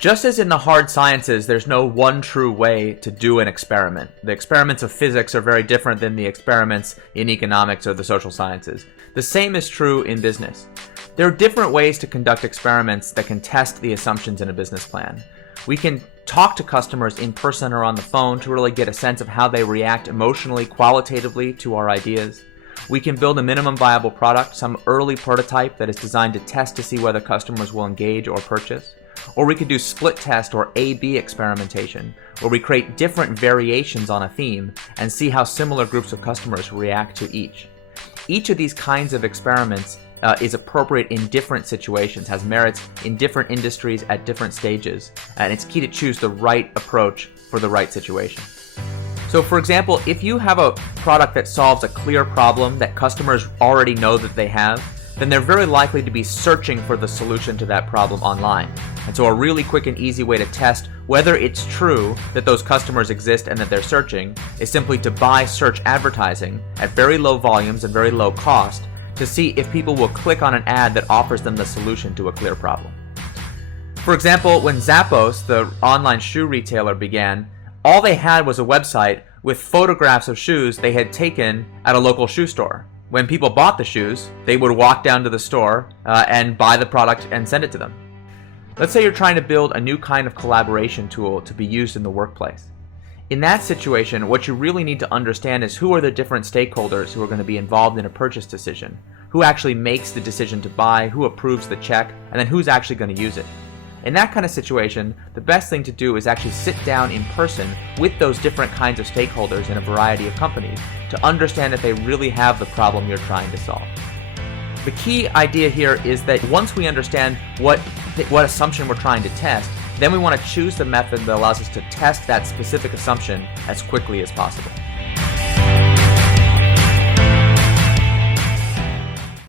Just as in the hard sciences, there's no one true way to do an experiment. The experiments of physics are very different than the experiments in economics or the social sciences. The same is true in business. There are different ways to conduct experiments that can test the assumptions in a business plan. We can talk to customers in person or on the phone to really get a sense of how they react emotionally, qualitatively to our ideas. We can build a minimum viable product, some early prototype that is designed to test to see whether customers will engage or purchase. Or we could do split test or A/B experimentation, where we create different variations on a theme and see how similar groups of customers react to each. Each of these kinds of experiments is appropriate in different situations, has merits in different industries at different stages, and it's key to choose the right approach for the right situation. So for example, if you have a product that solves a clear problem that customers already know that they have, then they're very likely to be searching for the solution to that problem online. And so a really quick and easy way to test whether it's true that those customers exist and that they're searching is simply to buy search advertising at very low volumes and very low cost to see if people will click on an ad that offers them the solution to a clear problem. For example, when Zappos, the online shoe retailer, began, all they had was a website with photographs of shoes they had taken at a local shoe store. When people bought the shoes, they would walk down to the store and buy the product and send it to them. Let's say you're trying to build a new kind of collaboration tool to be used in the workplace. In that situation, what you really need to understand is who are the different stakeholders who are going to be involved in a purchase decision, who actually makes the decision to buy, who approves the check, and then who's actually going to use it. In that kind of situation, the best thing to do is actually sit down in person with those different kinds of stakeholders in a variety of companies to understand if they really have the problem you're trying to solve. The key idea here is that once we understand what assumption we're trying to test, then we want to choose the method that allows us to test that specific assumption as quickly as possible.